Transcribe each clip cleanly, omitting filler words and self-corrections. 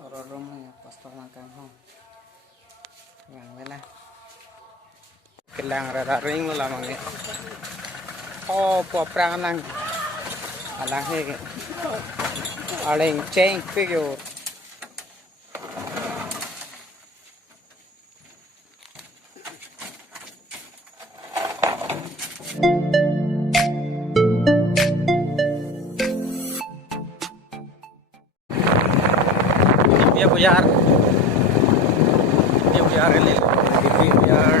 Toro rumah ya pastor makan hong. Yang mana? Kelang rada ring lah mangi. Oh, perang nang. Alang he. Aling ceng figure. Dia buyar ini dia buyar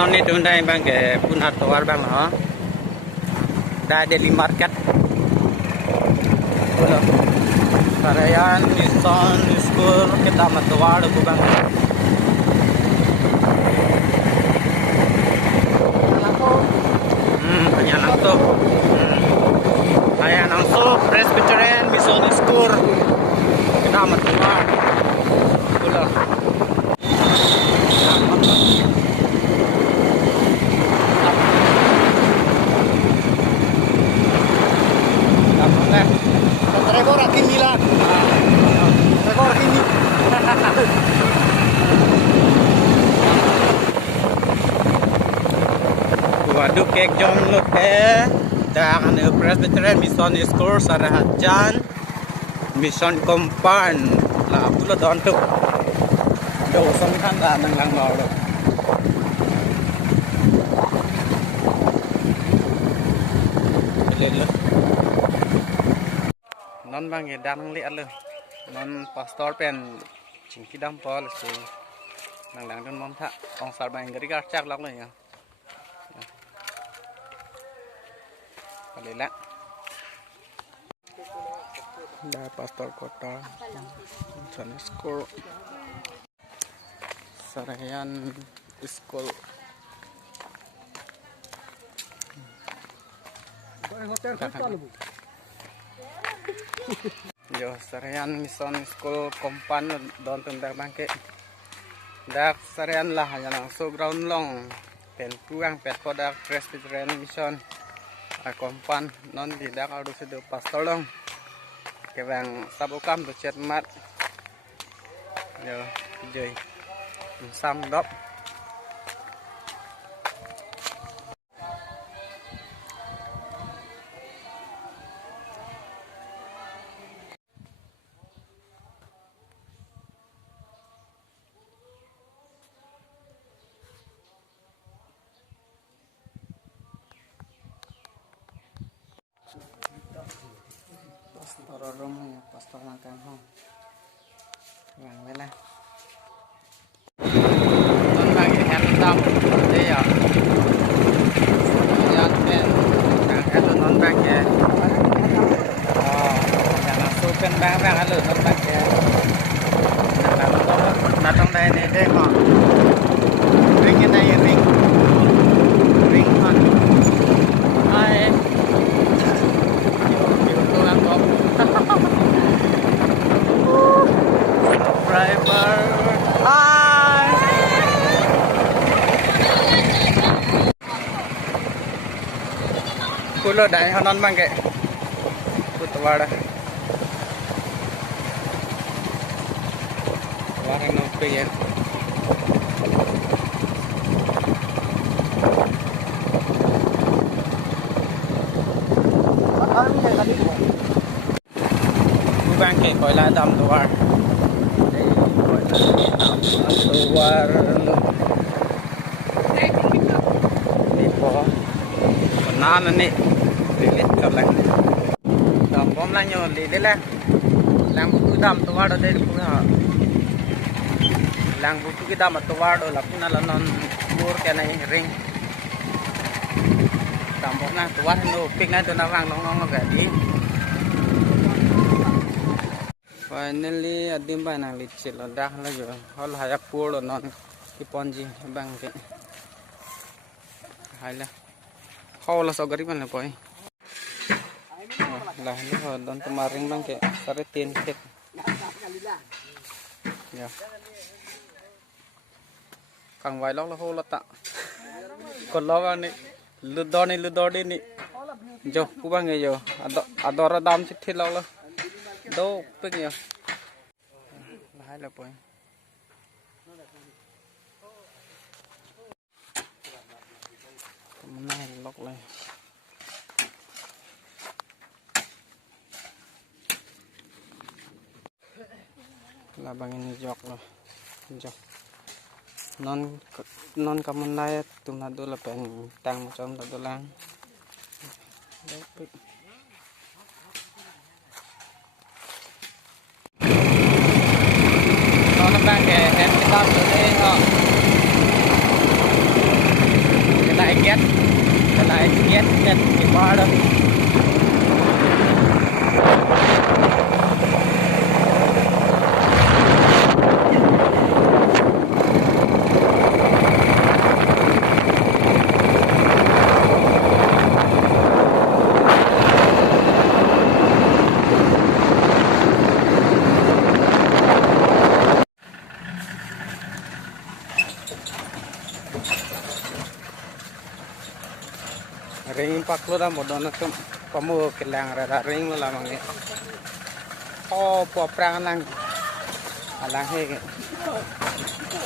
non itu ndai bang ke punhat tawar bang ha da daily market bola Sarayan Mission School kita matwar ko bang hanya nangto hanya nangto Presbyterian Mission School kita matwar bola rekor akin Milan. Rekor ini. Waduh kek jom look dah kan Presbyterian Mission School Sarahajan Mission Compound lah pula don tu. Đâu song kan dah nang lang mau lo. Lên non bang ya dan lihat lo non pastor pen cingki dam pol si nang lang don mom tha ong sar bang gari gar chak lok le ya palila da pastor kota sana school Sarayan school hotel kan Yo Sarayan Mission School Compound don tunda bangke dak Sarayan lah hanya langsung ground long pen puang pet kodak Presbyterian Mission Compound non tidak harus sedo pastor long kebang sabukam tu chat mat yo joy sam dop rumah ya pas makan hong vàng với này con vàng thì ăn đau đây à dân bên càng ăn được non vàng kìa nhà là số bên vàng vàng ăn được non vàng kìa nhà là nó đặt trong đây này đây họ ring cái này ring ring họ ai tôi ăn có driver hi kulo dai hanan bangke kutwada warang no pe ya bangke koila dam tuar luar ini po banana nih lilit kalau dam bom lah nyo lilit lah lang buku dam tuar do dari pura lang buku kita mat tuar do lah puna lah non mur kena ring dam bom lah tuar no pik na do na wang nong nong gak di finally adim ba nang licil dah lah jo hol hayak pur non ki ponji bang ke hai la kau lah sogari mana boy lah ini ho don kemarin bang ke sare tin ket ya kang vai lok la ho la ta kon lo ga ni ludoni ni jo ku bang ge jo adora dam chithi lok la do pek ya hai la boy này lóc này là bằng ini jok loh jok non kamu naik tuh nado lah pen tang macam nado lang non bang ke em kita beli ho lại ghét thì qua đâu ring pak lu dah modal nak kamu kelang rada ring lu lah mangi oh poprang lang alang he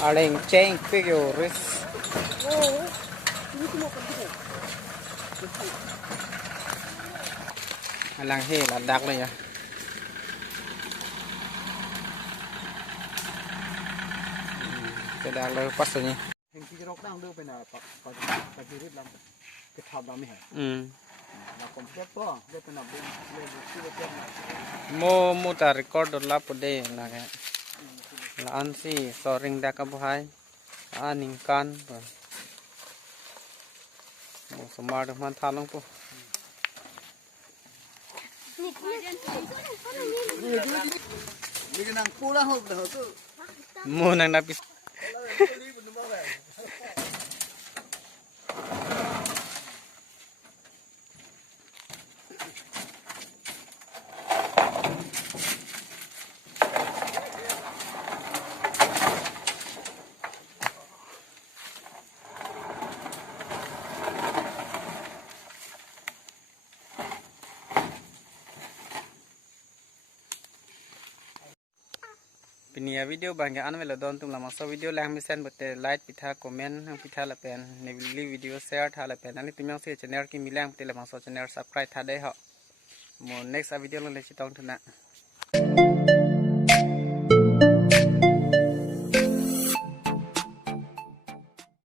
aleng cheng figures alang he là đặcเลยya cái đặcเลยpas ni hìnhที่เราđang đưaไปน่ะปฏิริษีลำไปทำเราไม่เห็นเราคอมเพล็กซ์ก็ได้เป็นแบบเลยที่เราเก็บmo ta record la pode la ga la ansi soring da ka buhai aning kan mo smart man thalong poนี่ก็นั่งปูแล้วเดี๋ยวก็ mo nang napis Pinia video bangga an velo don tum lama so video lang misen bote like pitha comment hang pitha la pen ne video share tha la pen ani tumyang se channel ki milang te lama so channel subscribe tha de ho mo next video lo le chitong thuna